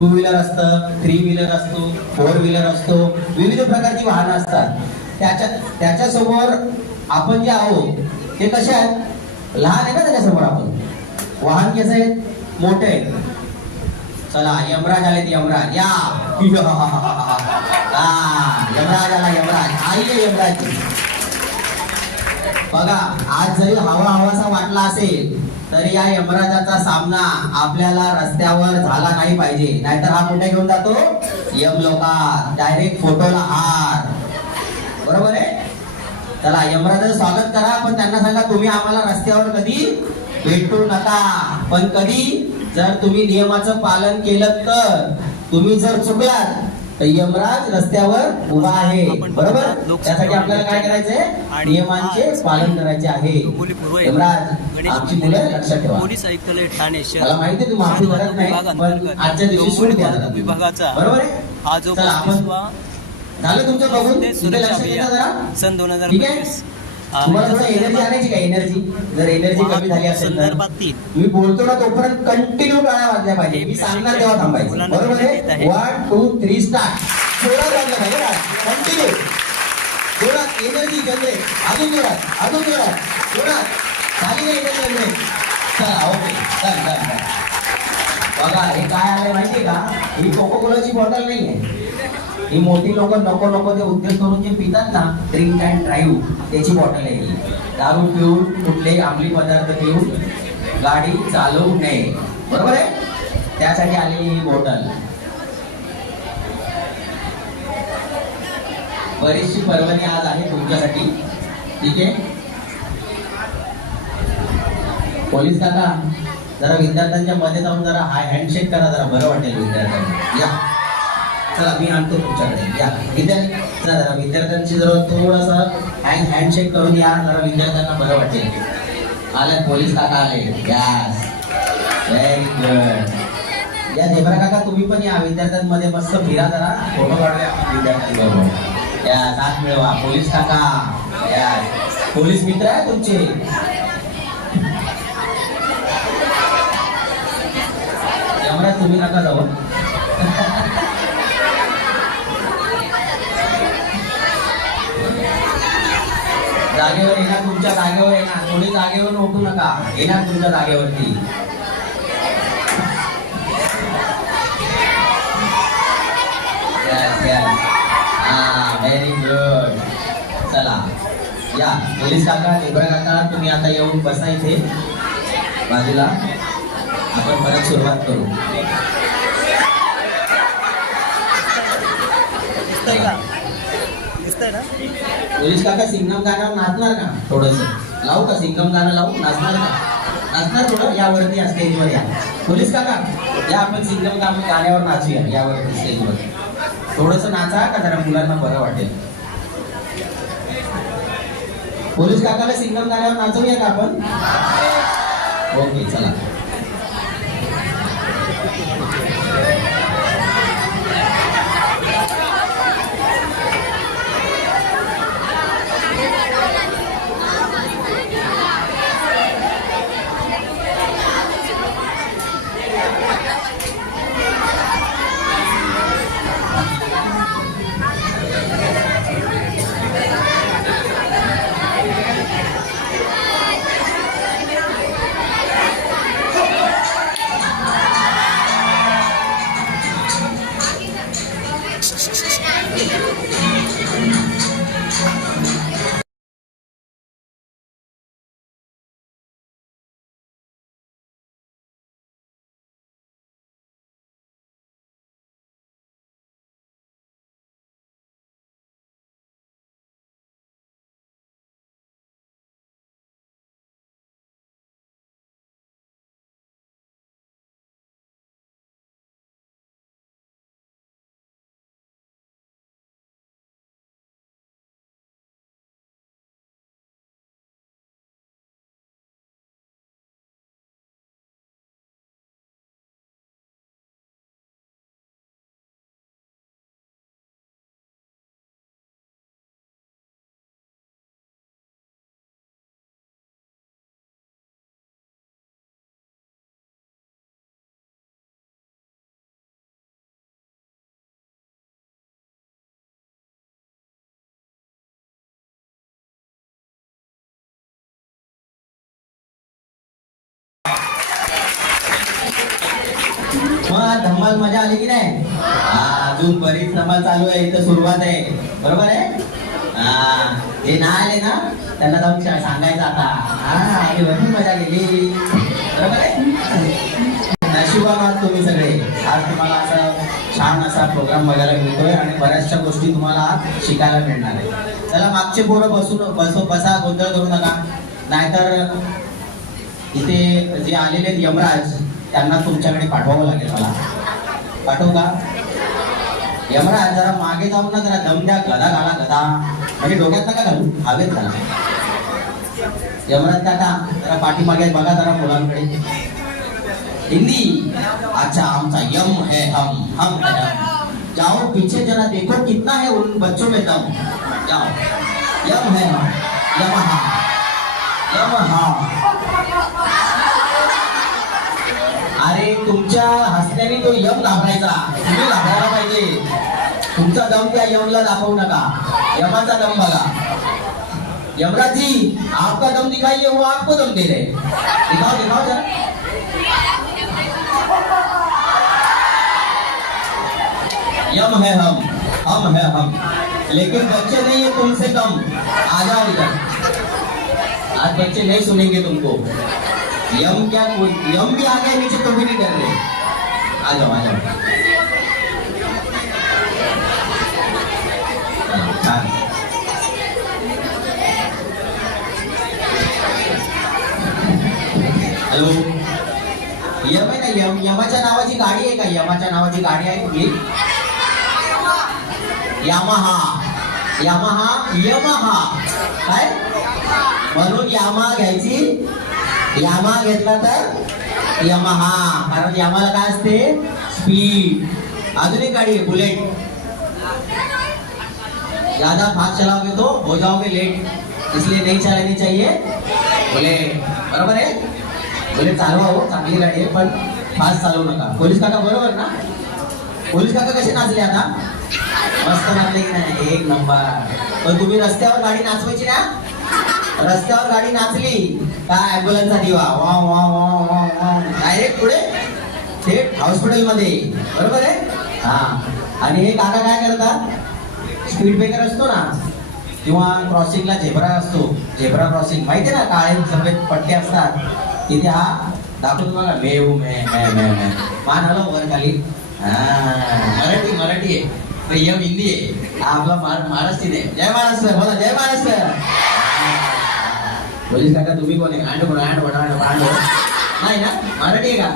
To wheeler असतं three wheeler असतो four wheeler असतो विविध प्रकारची वाहनं असतात. त्याच्या त्याच्यासमोर आपण जे आहोत ते कसे आहेत? लहान आहे ना त्याच्यासमोर आपण? वाहन कसं आहे? मोठे आहे. चला यमराज आलेत यमराज. या! हा, यमराज आला यमराज. आई यमराज बघा आज जरी हवा हवासा वाटला असेल तरी या यमराजाचा सामना आपल्याला रस्त्यावर झाला नाही पाहिजे. नाहीतर हा कुठे घेऊन जातो? यमलोकात. डायरेक्ट फोटोला हार बरोबर आहे? चला यमराजाचं स्वागत करा पण त्यांना सांगा तुम्ही आम्हाला रस्त्यावर कधी भेटू नका. पण कधी? जर तुम्ही नियमाचं पालन केलं तर. तुम्ही जर चुकलात यमराज रस्त्यावर उभा आहे. बरोबर? त्यासाठी आपल्याला काय करायचंय? नियमांचे पालन करायचे आहे. यमराज आमची मुलं लक्षात ठेवा. पोलीस आयुक्तालय ठाणे मला माहिती आहे तू माफी करत नाही पण आजच्या दिवशी सोड द्या. विभागाचा बरोबर आहे? हा जो आपण- झालं तुमचं बघून. लक्ष जरा. सन दोन हजार तुम्हाला थोडं एनर्जी आणायची का? एनर्जी जर एनर्जी कमी झाली असेल तर? मी बोलतो ना तोपर्यंत कंटिन्यू टाळ्या वाजल्या पाहिजे. मी सांगणार तेव्हा थांबायचं. बरोबर आहे? वन टू थ्री स्टार्ट जोरात वाजलं पाहिजे कंटिन्यू जोरात एनर्जी जनरेट अजून जोरात अजून जोरात. जोरात. नाही एनर्जी जनरेट चला ओके डन डन बघा हे काय आलंय माहितीये का? ही कोको कोलाची बॉटल नाही आहे ही मोठी लोक नको नको ते उद्योग करून जे पितात ना ड्रिंक अँड ड्राईव्ह त्याची बॉटल आहे ही. दारू पिऊन कुठले अंमली पदार्थ पिऊन गाडी चालवू नये. बरोबर आहे? त्यासाठी आलेली ही बॉटल बरीचशी पर्वणी आज आहे तुमच्यासाठी. ठीक आहे? पोलीस दादा जरा विद्यार्थ्यांच्या मध्ये जाऊन जरा हाय हँडशेक करा जरा बरं वाटेल विद्यार्थ्यांना. या. चला मी आणतो तुमच्याकडे. या. विद्यार्थी जरा विद्यार्थ्यांची जरा थोडासा हँड हँडशेक करून या जरा विद्यार्थ्यांना बरं वाटेल. आले पोलीस काका आले. यस व्हेरी गुड या देबरा काका तुम्ही पण या. विद्यार्थ्यांमध्ये मस्त फिरा जरा. फोटो काढूया विद्यार्थ्यांबरोबर. या साथ मिळवा. पोलीस काका. या पोलीस मित्र आहे तुमचे यमराज तुम्ही नका जाऊ. जागेवर येणार तुमच्या जागेवर येणार. कोणी जागेवर उठू नका. येणार तुमच्या जागेवरती. व्हेरी गुड चला. या. पोलीस काका देबरा काका तुम्ही आता येऊन बसा इथे. बाजूला. आपण परत सुरुवात करू. पोलीस काका सिंगम गाण्यावर नाचणार का? थोडस. लावू का सिंगम गाणं लावू? नाचणार का? नाचणार थोडं? यावरती या स्टेजवर या. पोलीस काका या आपण सिंगम गाणं गाण्यावर नाचूया यावरती स्टेजवर. थोडस नाचा का? जरा मुलांना बरं वाटेल. पोलीस काकाला सिंगम गाण्यावर नाचवूया का आपण? ओके चला. मग धम्माल मजा आली की नाही? अजून बरीच धमाल चालू आहे. इथं सुरुवात आहे. बरोबर आहे? हा जे ना आले ना त्यांना जाऊन सांगायचं आता. हा भरपूर मजा गेली बरोबर आहे? नशिबान आहात तुम्ही सगळे. आज तुम्हाला असं छान असा प्रोग्राम बघायला मिळतोय आणि बऱ्याचशा गोष्टी तुम्हाला शिकायला मिळणार आहे. चला मागचे पोरं बसून बसो बसा गोंधळ करू नका. नाहीतर इथे जे आलेले आहेत यमराज त्यांना तुमच्याकडे पाठवावं लागेल मला. पाठवू का? यमराज जरा मागे जाऊन ना जरा दम द्या. गदा घाला गदा. म्हणजे डोक्यात नका घालू. हवेत घाला. यमराज काका जरा पाठीमागे बघा जरा मुलांकडे. हिंदी. अच्छा आमचा यम है हम. हम है हम. जाओ पीछे जरा देखो कितना है उन बच्चों में दम. जाओ. यम है हम. यमा हा. आणि तुमच्या हसण्याने तो यम घाबरायचा. तुम्ही घाबरायला पाहिजे. तुमचा दम त्या यमला दाखवू नका. यमाचा दम बघा. यमराज जी आपका दम दिखाइए वो आपको दम दे रहे. दिखाओ दिखाओ जरा. यम है हम हम है हम. लेकिन बच्चे नहीं है तुमसे कम. आ जाओ इधर. आज बच्चे नहीं सुनेंगे तुमको. यम क्या कोई यम भी आ गए नीचे तो भी नहीं डर रहे आ जाओ आ जाओ हॅलो यम आहे ना यम यमाच्या नावाची गाडी आहे का? यमाच्या नावाची गाडी आहे कुठली? यामाहा यामाहा यमाहा काय? म्हणून यामा घ्यायची. यामा घेतला तर यमाहा कारण यामाला काय असते? स्पीड अजून एक गाडी आहे बुलेट ज्यादा फास्ट चलाओगे तो हो जाओगे लेट इसलिए नहीं चलानी चाहिए. बुलेट बरोबर आहे? बुलेट चालवा हो चांगली गाडी आहे पण फास्ट चालवू नका. पोलीस काका बरोबर ना? पोलीस काका कसे नाचले आता? मस्त नाचले की नाही? एक नंबर. पण तुम्ही रस्त्यावर गाडी नाचवायची ना? रस्त्यावर गाडी नाचली. काय ऍम्ब्युलन्सचा दिवा वा वा वा वा वा डायरेक्ट पुढे. थेट हॉस्पिटलमध्ये बरोबर आहे? हा. आणि हे काका काय करतात? स्पीड ब्रेकर असतो ना किंवा क्रॉसिंगला झेब्रा असतो. झेब्रा क्रॉसिंग माहिती ना काळे सफेद पट्टे असतात? तिथे हा दाखवतो बघा. मेव मे मे मे मे. मान आलो वर खाली. हा. मराठी मराठी आहे. यम हिंदी आहे. आपला महाराष्ट्रीन आहे जय महाराष्ट्र बोला जय महाराष्ट्र पोलीस काका तुम्ही कोण आहे? आंड म्हणून आंड कोण आंड नाही ना? मराठी आहे का?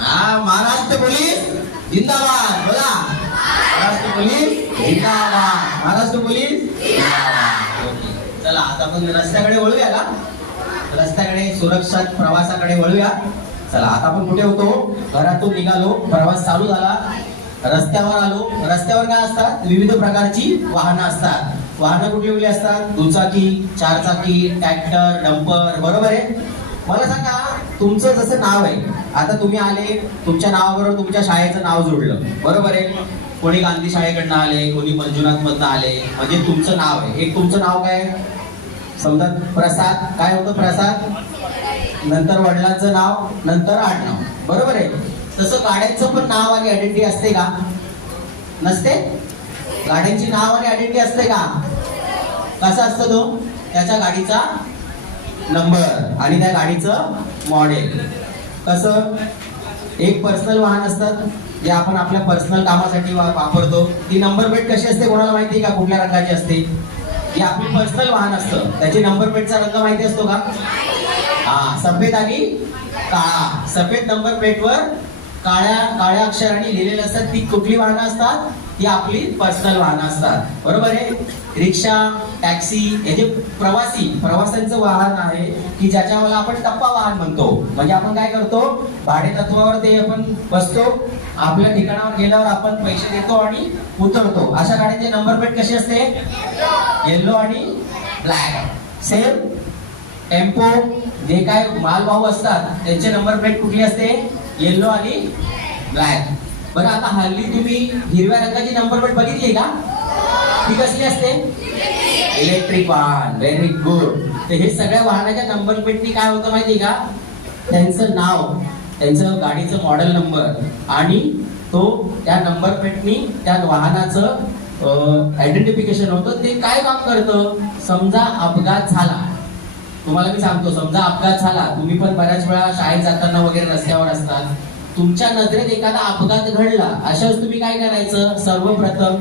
हा महाराष्ट्र पोलीस जिंदाबाद. बोला. महाराष्ट्र पोलीस जिंदाबाद. महाराष्ट्र पोलीस चला आता आपण रस्त्याकडे वळूया का रस्त्याकडे सुरक्षा प्रवासाकडे वळूया. चला आता आपण कुठे होतो? घरातून निघालो. प्रवास चालू झाला. रस्त्यावर आलो. रस्त्यावर काय असतात? विविध प्रकारची वाहनं असतात. वाहनं कुठली कुठली असतात? दुचाकी चारचाकी ट्रॅक्टर डंपर बरोबर आहे? मला सांगा तुमचं जसं नाव आहे आता तुम्ही आले तुमच्या नावाबरोबर तुमच्या शाळेचं नाव जोडलं बरोबर आहे? कोणी गांधी शाळेकडनं आले कोणी मंजुनाथ मधनं आले म्हणजे तुमचं नाव आहे. एक तुमचं नाव काय? समजा प्रसाद काय होतं प्रसाद? नंतर वडिलांचं नाव नंतर आडनाव बरोबर आहे? तसं गाड्यांचं पण नाव आणि आयडेंटिटी असते का? नसते? गाड्यांची नाव आणि आयडेंटिटी असते का? कसा असतो तो? त्याच्या गाडीचा नंबर आणि त्या गाडीचं मॉडेल कसं? एक पर्सनल वाहन असतात जे आपण आपल्या पर्सनल कामासाठी वापरतो. ती नंबर प्लेट कशी असते कोणाला माहिती आहे का? कुठल्या रंगाची असते? हे आपली पर्सनल वाहन असतं. त्याची नंबर प्लेटचा रंग माहिती असतो का? हा सफेद आणि काळा. सफेद नंबर प्लेटवर काळ्या काळ्या अक्षराने लिहिलेलं असतात ती कुठली वाहनं असतात? ती आपली पर्सनल वाहनं असतात. बरोबर आहे? रिक्षा टॅक्सी हे जे प्रवासी प्रवासांचं वाहन आहे की ज्याच्यावर आपण टप्पा वाहन म्हणतो. म्हणजे आपण काय करतो? भाडे तत्वावर ते आपण बसतो आपल्या ठिकाणावर गेल्यावर आपण पैसे देतो आणि उतरतो. अशा गाडीचे नंबर प्लेट कशी असते? येल्लो आणि ब्लॅक सेम टेम्पो जे काय मालवाहू असतात त्यांचे नंबर प्लेट कुठली असते? येल्लो आणि ब्लॅक बरं आता हल्ली तुम्ही हिरव्या रंगाची नंबर प्लेट बघितली का? ती कसली असते? इलेक्ट्रिक वाहन व्हेरी गुड तर हे सगळ्या वाहनाच्या नंबर प्लेटनी काय होतं माहिती का? त्यांचं नाव त्यांचं गाडीचं मॉडेल नंबर आणि तो त्या नंबर प्लेटनी त्या वाहनाचं आयडेंटिफिकेशन होतं. ते काय काम करतं? समजा अपघात झाला. तुम्हाला मी सांगतो समजा अपघात झाला. तुम्ही पण बऱ्याच वेळा शाळेत जाताना वगैरे रस्त्यावर असतात. तुमच्या नजरेत एखादा अपघात घडला अशा वेळेस तुम्ही काय करायचं? सर्वप्रथम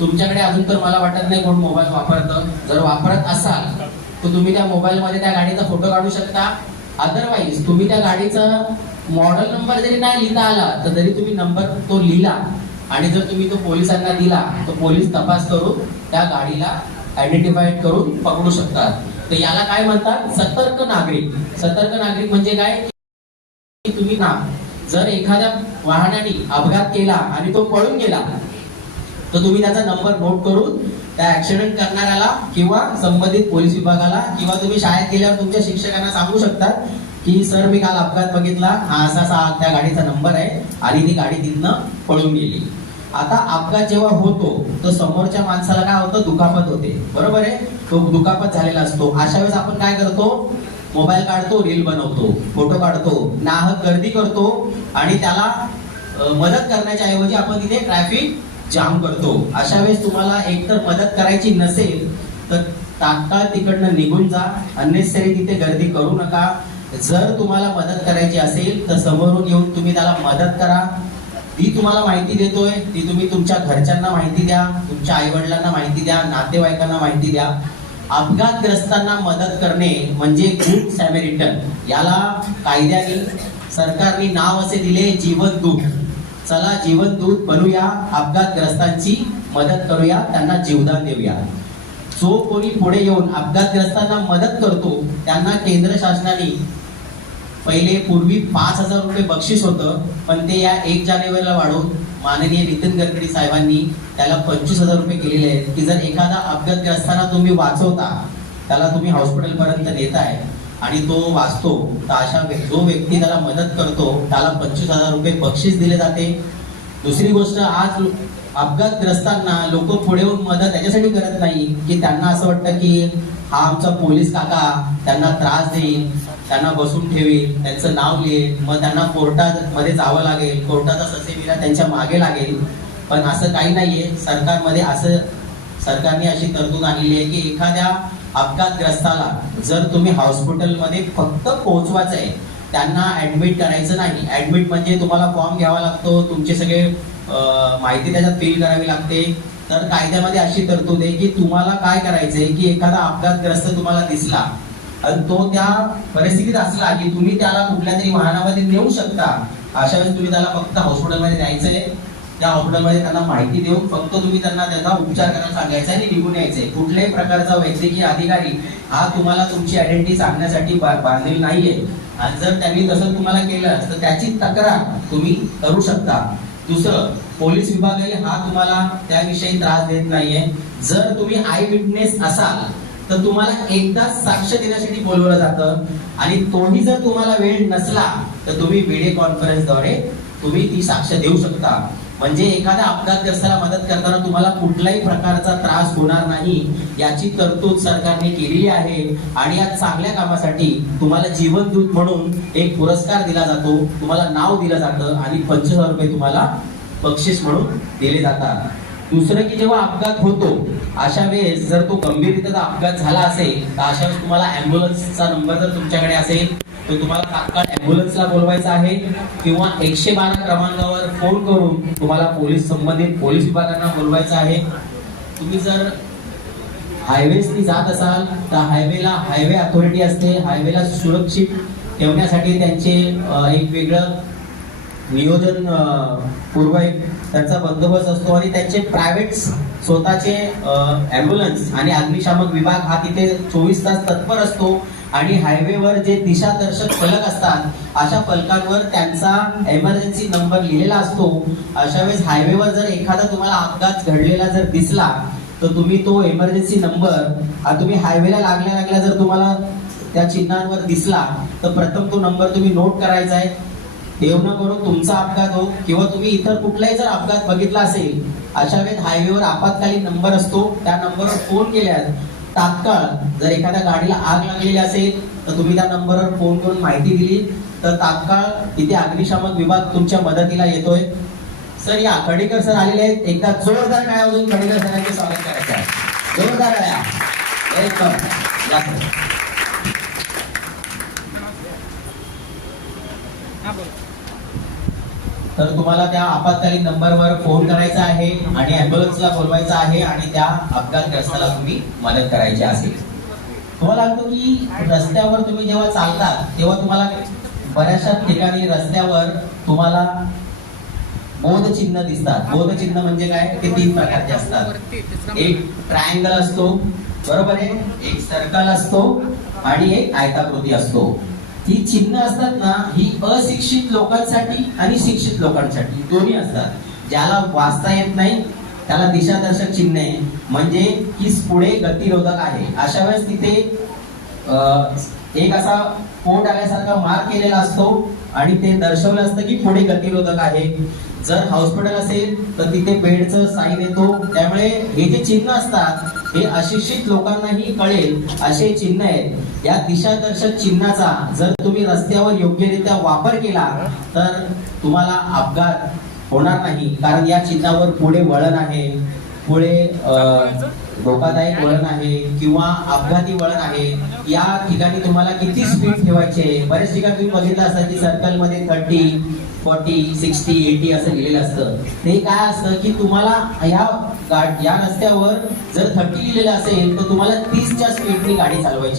तुमच्याकडे अजून तर मला वाटत नाही कोण मोबाईल वापरतं. जर वापरत असाल तर तुम्ही त्या मोबाईल मध्ये त्या गाडीचा फोटो काढू शकता. अदरवाईज तुम्ही त्या गाडीचा मॉडेल नंबर जरी नाही लिहिता आला तर जरी तुम्ही नंबर तो लिहिला. आणि जर तुम्ही तो पोलिसांना दिला तर पोलीस तपास करून त्या गाडीला आयडेंटिफाईड करून पकडू शकतात. तर याला काय म्हणतात? सतर्क नागरिक. सतर्क नागरिक म्हणजे काय? तुम्ही ना जर एखाद्या वाहनाने अपघात केला आणि तो पळून गेला तर तुम्ही त्याचा नंबर नोट करून त्या ऍक्सिडेंट करणाऱ्याला किंवा संबंधित पोलीस विभागाला किंवा तुम्ही शाळेत गेल्यावर तुमच्या शिक्षकांना सांगू शकता की सर मी काल अपघात बघितला. हा असा असा त्या गाडीचा नंबर आहे. आणि ती गाडी तिथनं पळून गेली. आता अपघात जेव्हा होतो तर समोरच्या माणसाला काय होतं? दुखापत होते. बरोबर आहे? तो दुखापत झालेला असतो. अशा वेळेस आपण काय करतो? मोबाईल काढतो रील बनवतो फोटो काढतो नाहक गर्दी करतो आणि त्याला मदत करण्याच्या ऐवजी आपण तिथे ट्रॅफिक जाम करतो. अशा वेळेस तुम्हाला एकतर मदत करायची नसेल तर तात्काळ तिकडनं निघून जा. अननेसेसरी तिथे गर्दी करू नका. जर तुम्हाला मदत करायची असेल तर समोरून येऊन तुम्ही त्याला मदत करा. ती तुम्हाला माहिती देतोय ती तुम्ही तुमच्या घरच्यांना माहिती द्या तुमच्या आईवडिलांना माहिती द्या नातेवाईकांना माहिती द्या. अपघातग्रस्तांना मदत करणे म्हणजे गुड सॅमेरिटन. याला कायद्याने सरकारने नाव असे दिले जीवनदूत चला जीवनदूत बनूया अपघातग्रस्तांची मदत करूया त्यांना जीवदान देऊया. जो कोणी पुढे येऊन अपघातग्रस्तांना मदत करतो त्यांना केंद्र शासनाने पहिले पूर्वी पाच हजार रुपये बक्षीस होतं पण ते या एक जानेवारीला वाढवून माननीय नितीन गडकरी साहेबांनी त्याला पंचवीस हजार रुपये केलेले आहेत. की जर एखादा अपघातग्रस्तांना तुम्ही वाचवता त्याला तुम्ही हॉस्पिटलपर्यंत नेताय आणि तो वाचतो तर अशा व्य- जो व्यक्ती त्याला मदत करतो त्याला पंचवीस हजार रुपये बक्षीस दिले जाते. दुसरी गोष्ट आज अपघातग्रस्तांना लोक पुढे येऊन मदत याच्यासाठी करत नाही की त्यांना असं वाटतं की हा आमचा पोलीस काका त्यांना त्रास देईल त्यांना बसून ठेवेल त्यांचं नाव लिहेल मग त्यांना कोर्टात मध्ये जावं लागेल कोर्टाचा ससेमिरा त्यांच्या मागे लागेल. पण असं काही नाहीये सरकारमध्ये असं सरकारने अशी तरतूद आणलेली आहे की एखाद्या अपघातग्रस्ताला जर तुम्ही हॉस्पिटलमध्ये फक्त पोहोचवायचं आहे त्यांना ऍडमिट करायचं नाही. ऍडमिट म्हणजे तुम्हाला फॉर्म घ्यावा लागतो तुमचे सगळे माहिती त्याच्यात फिल करावी लागते. तर कायद्यामध्ये अशी तरतूद आहे की तुम्हाला काय करायचंय की एखादा अपघातग्रस्त तुम्हाला दिसला आणि तो त्या परिस्थितीत असला की तुम्ही त्याला कुठल्या तरी वाहनामध्ये नेऊ शकता अशा वेळेस तुम्ही त्याला फक्त हॉस्पिटलमध्ये न्यायचंय. त्या हॉस्पिटलमध्ये त्यांना माहिती देऊन फक्त तुम्ही त्यांना त्याचा उपचार करायला सांगायचा आणि निघून यायचंय. कुठल्याही प्रकारचा वैद्यकीय अधिकारी हा तुम्हाला तुमची आयडेंटिटी सांगण्यासाठी बा- नाहीये. आणि जर त्यांनी तसं तुम्हाला केलं तर त्याची तक्रार तुम्ही करू शकता. दुसरं पोलीस विभागही हा तुम्हाला त्याविषयी त्रास देत नाहीये. जर तुम्ही आय विटनेस असाल तर तुम्हाला एकदाच साक्ष देण्यासाठी बोलवलं जातं. आणि तोही जर तुम्हाला वेळ नसला तर तुम्ही व्हिडिओ कॉन्फरन्सद्वारे तुम्ही ती साक्ष देऊ शकता. म्हणजे एखाद्या अपघातग्रस्ताला मदत करताना तुम्हाला कुठलाही प्रकारचा त्रास होणार नाही याची तरतूद सरकारने केलेली आहे आणि या चांगल्या कामासाठी तुम्हाला जीवनदूत म्हणून एक पुरस्कार दिला जातो. तुम्हाला नाव दिलं जातं आणि पंचवीस हजार रुपये तुम्हाला बक्षीस म्हणून दिले जातात. दुसरं की जेव्हा अपघात होतो अशा वेळेस जर तो गंभीरतेचा अपघात झाला असेल तर अशा वेळेस तुम्हाला अँब्युलन्सचा नंबर जर तुमच्याकडे असेल ते तुम्हाला तात्काळ अँब्युलन्सला बोलवायचं आहे किंवा एकशे बारा क्रमांकावर फोन करून तुम्हाला पोलीस संबंधित पोलीस विभागांना बोलवायचं आहे. तुम्ही जर हायवेसनी जात असाल तर हायवेला हायवे अथॉरिटी असते. हायवेला सुरक्षित ठेवण्यासाठी त्यांचे एक वेगळं नियोजन पूर्व एक त्यांचा बंदोबस्त असतो आणि त्यांचे प्रायव्हेट स्वतःचे ॲम्ब्युलन्स आणि अग्निशामक विभाग हा तिथे चोवीस तास तत्पर असतो. आणि हायवेवर जे दिशादर्शक फलक असतात अशा फलकांवर त्यांचा एमर्जन्सी नंबर लिहिलेला असतो. अशा वेळेस हायवेवर जर एखादा तुम्हाला अपघात घडलेला जर दिसला तर तुम्ही तो एमर्जन्सी नंबर हा तुम्ही हायवेला लागल्या लागल्या जर तुम्हाला त्या चिन्हांवर दिसला तर प्रथम तो नंबर तुम्ही नोट करायचा आहे. देव न करून तुमचा अपघात हो किंवा तुम्ही इतर कुठलाही जर अपघात बघितला असेल अशा वेळेस हायवेवर आपत्कालीन नंबर असतो. त्या नंबरवर फोन केल्यास तात्काळ जर एखाद्या गाडीला आग लागलेली असेल तर तुम्ही त्या नंबरवर फोन करून माहिती दिली. तर तात्काळ इथे अग्निशामक विभाग तुमच्या मदतीला येतोय. सर या खडेकर सर आलेले आहेत. एकदा जोरदार टाळ्या वाजवून खडेकर सरांचे स्वागत करायचं आहे. जोरदार या एकदम या सर. तर तुम्हाला त्या आपत्कालीन नंबरवर फोन करायचा आहे आणि अँब्युलन्सला बोलवायचा आहे आणि त्या अपघातग्रस्ताला तुम्ही मदत करायची असेल. तुम्हाला सांगतो की रस्त्यावर तुम्ही जेव्हा चालतात तेव्हा तुम्हाला बऱ्याचशा ठिकाणी रस्त्यावर तुम्हाला बोधचिन्ह दिसतात. बोधचिन्ह म्हणजे काय? ते तीन प्रकारचे असतात. एक ट्रायंगल असतो बरोबर आहे? एक सर्कल असतो आणि एक आयताकृती असतो. ही चिन्ह असतात ना ही अशिक्षित लोकांसाठी आणि शिक्षित लोकांसाठी. दोन्ही असतात. ज्याला वाचता येत नाही त्याला दिशादर्शक चिन्ह आहे. म्हणजे की पुढे गतिरोधक आहे. अशा वेळेस तिथे एक असा पोट आल्यासारखा मार्क केलेला असतो आणि ते दर्शवलं असतं की पुढे गतिरोधक आहे. जर हॉस्पिटल असेल तर तिथे बेडचं साईन येतो. त्यामुळे हे जे चिन्ह असतात हे अशिक्षित लोकांनाही कळेल असे चिन्ह आहेत. या दिशादर्शक चिन्हाचा जर तुम्ही रस्त्यावर योग्यरित्या वापर केला तर तुम्हाला अपघात होणार नाही. कारण या चिन्हावर पुढे वळण आहे. पुढे धोकादायक वळण आहे किंवा अपघाती वळण आहे. या ठिकाणी तुम्हाला किती स्पीड ठेवायचे बऱ्याच ठिकाणी तुम्ही बघितलं असतं की सर्कलमध्ये थर्टी फोर्टी सिक्स्टी एटी असं लिहिलेलं असतं. ते काय असतं की तुम्हाला या या रस्त्यावर जर थर्टी लिहिलेलं असेल तर तुम्हाला तीसच्या स्पीडने गाडी चालवायची